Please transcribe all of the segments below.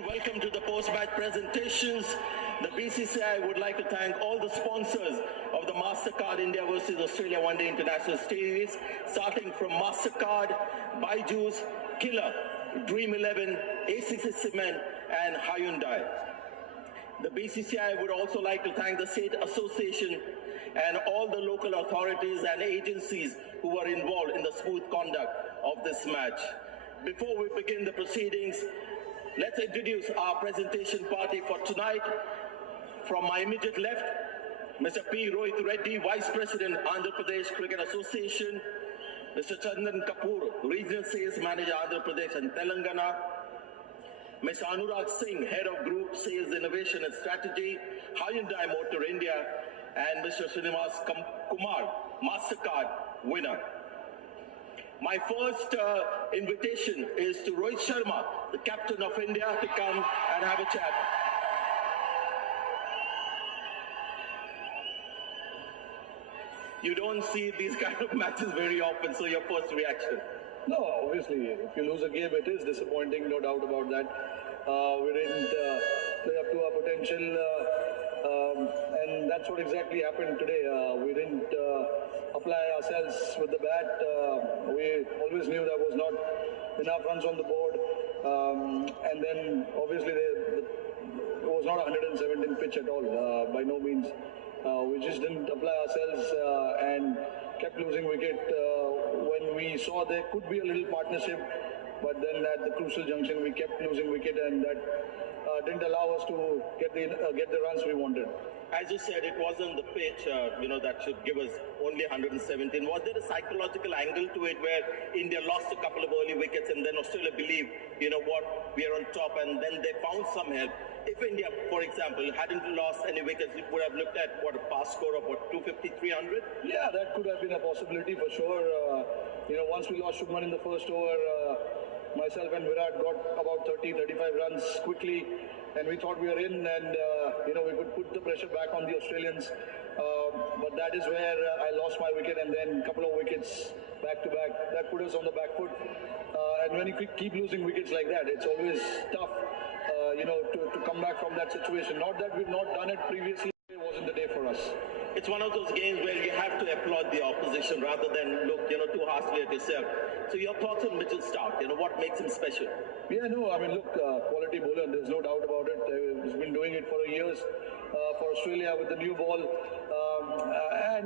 Welcome to the post-match presentations. The BCCI would like to thank all the sponsors of the MasterCard India versus Australia One Day International Series, starting from MasterCard, Byju's, Killer, Dream 11, ACC Cement, and Hyundai. The BCCI would also like to thank the State Association and all the local authorities and agencies who were involved in the smooth conduct of this match. Before we begin the proceedings, let's introduce our presentation party for tonight. From my immediate left, Mr. P. Rohit Reddy, Vice President, Andhra Pradesh Cricket Association. Mr. Chandan Kapoor, Regional Sales Manager, Andhra Pradesh and Telangana. Mr. Anurag Singh, Head of Group Sales Innovation and Strategy, Hyundai Motor India. And Mr. Srinivas Kumar, MasterCard winner. My first invitation is to Rohit Sharma, the captain of India, to come and have a chat. You don't see these kind of matches very often, so your first reaction? No, obviously, if you lose a game, it is disappointing, no doubt about that. We didn't play up to our potential, and that's what exactly happened today. We didn't apply ourselves with the bat. We always knew there was not enough runs on the board, and then obviously it was not a 117 pitch at all, by no means. We just didn't apply ourselves and kept losing wicket when we saw there could be a little partnership, but then at the crucial junction we kept losing wicket, and that didn't allow us to get the runs we wanted. As you said, it wasn't the pitch, that should give us only 117. Was there a psychological angle to it where India lost a couple of early wickets and then Australia believed, we are on top, and then they found some help? If India, for example, hadn't lost any wickets, it would have looked at, a pass score of, 250, 300? Yeah, that could have been a possibility for sure. Once we lost Shubman in the first over, myself and Virat got about 30, 35 runs quickly, and we thought we were in, and we could put the pressure back on the Australians. But that is where I lost my wicket, and then a couple of wickets back to back. That put us on the back foot. And when you keep losing wickets like that, it's always tough, to come back from that situation. Not that we've not done it previously, it wasn't the day for us. It's one of those games where you have to applaud the opposition rather than look, too harshly at yourself. So your thoughts on Mitchell Starc, what makes him special? Yeah, no, quality bowler, there's no doubt about it. He's been doing it for years for Australia with the new ball.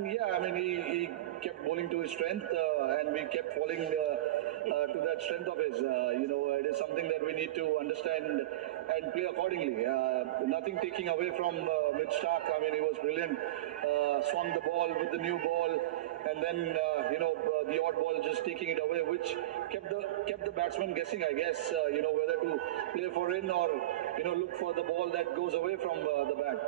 He kept bowling to his strength, and we kept falling to that strength of his. It is something that we need to understand and play accordingly. Nothing taking away from Mitch Starc. He was brilliant. Swung the ball with the new ball, and then the odd ball just taking it away, which kept the batsman guessing, I guess, whether to play for in or look for the ball that goes away from the bat.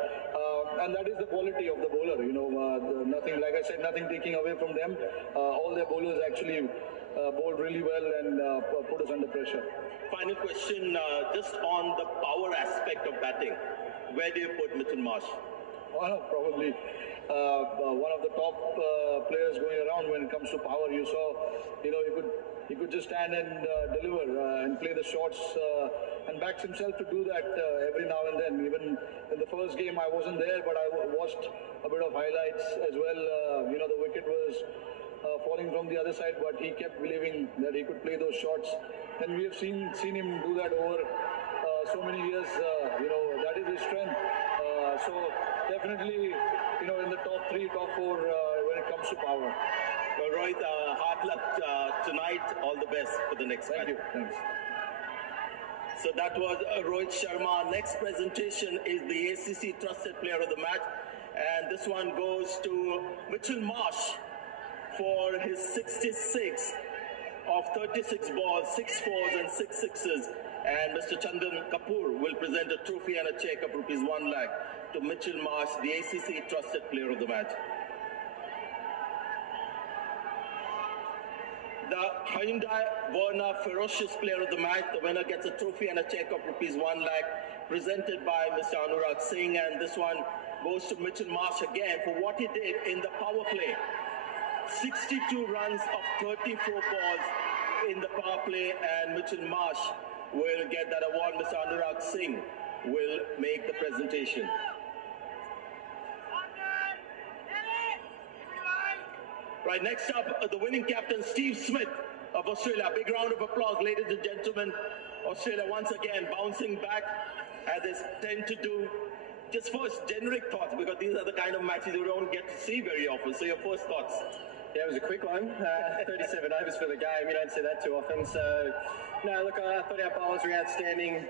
And that is the quality of the bowler. Nothing, like I said, nothing taking away from them. All their bowlers actually bowled really well and put us under pressure. Final question, just on the power aspect of batting. Where do you put Mitchell Marsh? Probably one of the top players going around when it comes to power. You saw, he could just stand and deliver and play the shots and backs himself to do that every now and then. Even in the first game, I wasn't there, but I watched a bit of highlights as well. The wicket was falling from the other side, but he kept believing that he could play those shots. And we have seen him do that over so many years. That is his strength. So definitely, in the top 3, top 4 when it comes to power. Well, Rohit, hard luck tonight. All the best for the next match. Thank you. Thanks. So that was Rohit Sharma. Next presentation is the ACC Trusted Player of the Match. And this one goes to Mitchell Marsh for his 66 of 36 balls, 6 fours and 6 sixes. And Mr. Chandan Kapoor will present a trophy and a cheque of rupees 1 lakh to Mitchell Marsh, the ACC Trusted Player of the Match. The Hyundai Verna Ferocious Player of the Match. The winner gets a trophy and a cheque of rupees 1 lakh presented by Mr. Anurag Singh. And this one goes to Mitchell Marsh again for what he did in the power play. 62 runs of 34 balls in the power play, and Mitchell Marsh will get that award. Mr. Anurag Singh will make the presentation. Right, next up, the winning captain, Steve Smith of Australia. Big round of applause, ladies and gentlemen. Australia once again bouncing back as they tend to do. Just first, generic thoughts, because these are the kind of matches you don't get to see very often. So your first thoughts? Yeah, it was a quick one. 37 overs for the game. You don't see that too often. So, no, look, I thought our bowlers were outstanding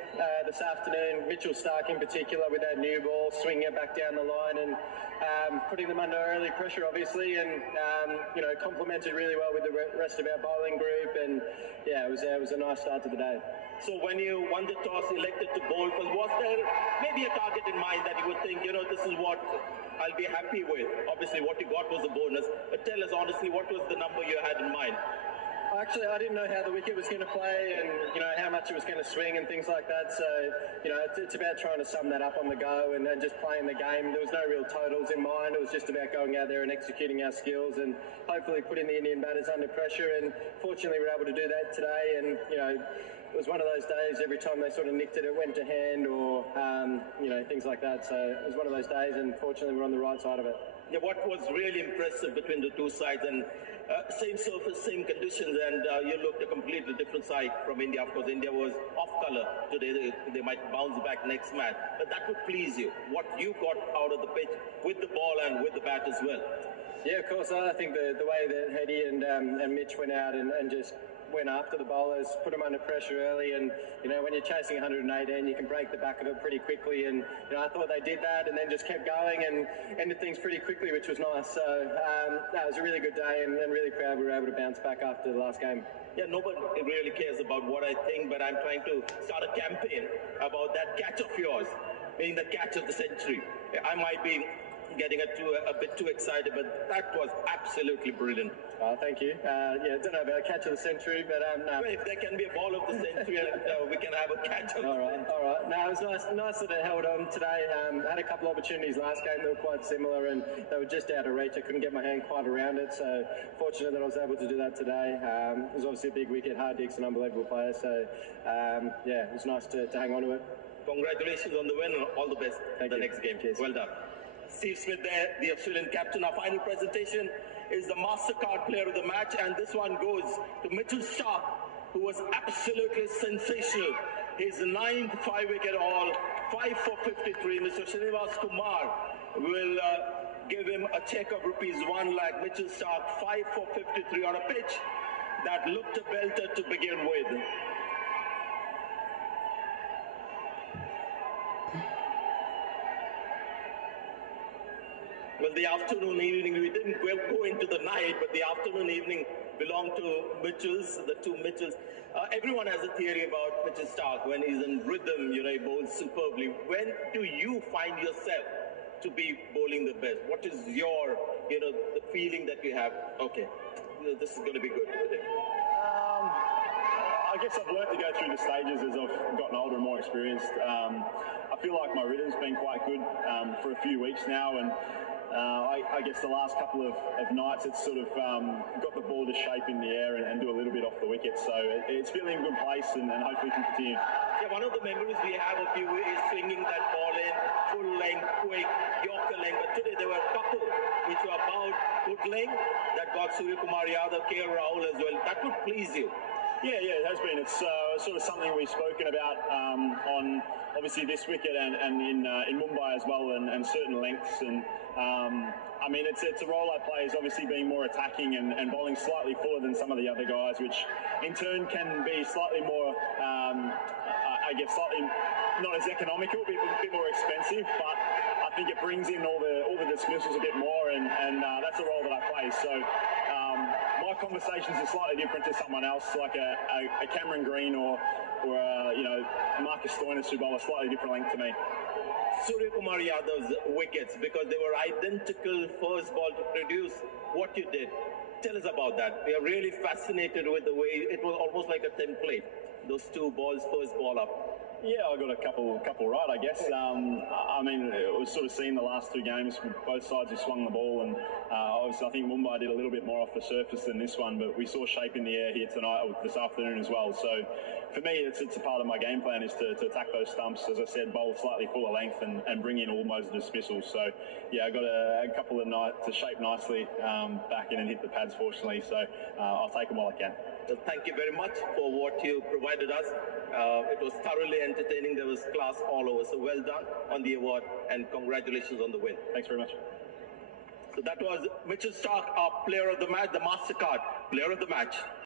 this afternoon. Mitchell Starc in particular with that new ball, swinging it back down the line and putting them under early pressure, obviously, and, complemented really well with the rest of our bowling group. And, yeah, it was a nice start to the day. So when you won the toss, elected to bowl, was there maybe a target in mind that you would think, this is what I'll be happy with? Obviously, what you got was a bonus. But tell us honestly, what was the number you had in mind? Actually, I didn't know how the wicket was going to play and, how much it was going to swing and things like that. So, it's about trying to sum that up on the go and just playing the game. There was no real totals in mind. It was just about going out there and executing our skills and hopefully putting the Indian batters under pressure. And fortunately, we were able to do that today. And, it was one of those days, every time they sort of nicked it, it went to hand or, things like that. So it was one of those days, and fortunately we're on the right side of it. Yeah, what was really impressive between the two sides, and same surface, same conditions, and you looked a completely different side from India. Of course, India was off colour today. They might bounce back next match, but that would please you. What you got out of the pitch with the ball and with the bat as well. Yeah, of course. I think the way that Hedy and Mitch went out and just went after the bowlers, put them under pressure early, and when you're chasing 118 you can break the back of it pretty quickly, and I thought they did that and then just kept going and ended things pretty quickly, which was nice. So it was a really good day and really proud we were able to bounce back after the last game. Yeah, nobody really cares about what I think, but I'm trying to start a campaign about that catch of yours being the catch of the century. I might be getting a bit too excited, but that was absolutely brilliant. Oh, thank you. Don't know about a catch of the century, but no. Well, if there can be a ball of the century, we can have a catch of the century. All right. No, it was nice that it held on today. Had a couple of opportunities last game that were quite similar, and they were just out of reach. I couldn't get my hand quite around it, so fortunate that I was able to do that today. It was obviously a big wicket. Hardick's an unbelievable player, so it was nice to hang on to it. Congratulations on the win, and all the best in the next game. Cheers. Well done. Steve Smith there, the Australian captain. Our final presentation is the MasterCard player of the match, and this one goes to Mitchell Starc, who was absolutely sensational. His 9th 5-wicket haul, 5 for 53. Mr. Srinivas Kumar will give him a cheque of ₹1 lakh. Mitchell Starc, 5 for 53 on a pitch that looked a belter to begin with. Well, the afternoon, evening, we didn't go into the night, but the afternoon, evening belonged to Mitchells, the two Mitchells. Everyone has a theory about Mitchell Starc. When he's in rhythm, he bowls superbly. When do you find yourself to be bowling the best? What is your, the feeling that you have? Okay, this is going to be good today. I guess I've learned to go through the stages as I've gotten older and more experienced. I feel like my rhythm's been quite good for a few weeks now, and I guess the last couple of nights it's sort of got the ball to shape in the air and do a little bit off the wicket, so it's feeling in a good place and hopefully can continue. Yeah, one of the memories we have of you is swinging that ball in, full length, quick, Yorker length, but today there were a couple which were about good length that got Surya Kumar Yadav, KL Rahul as well. That would please you. Yeah, it has been. It's sort of something we've spoken about on obviously this wicket and in Mumbai as well, and certain lengths. And it's a role I play is obviously being more attacking and bowling slightly fuller than some of the other guys, which in turn can be slightly more, slightly not as economical, a bit more expensive, but I think it brings in all the dismissals a bit more, and that's a role that I play. So. My conversations are slightly different to someone else, like a Cameron Green or Marcus Stoinis, who bowl a slightly different length to me. Surya Kumar Yadav's wickets, because they were identical first ball to produce what you did. Tell us about that. We are really fascinated with the way it was almost like a template. Those two balls, first ball up. Yeah, I got a couple right, I guess. It was sort of seen the last two games, both sides have swung the ball, and obviously I think Mumbai did a little bit more off the surface than this one, but we saw shape in the air here tonight, or this afternoon as well. So for me, it's a part of my game plan is to attack those stumps. As I said, bowl slightly fuller length and bring in all modes of dismissal. So, yeah, I got a couple of to shape nicely back in and hit the pads, fortunately. So I'll take them while I can. So thank you very much for what you provided us. It was thoroughly entertaining. There was class all over. So well done on the award and congratulations on the win. Thanks very much. So that was Mitchell Stark, our player of the match, the MasterCard player of the match.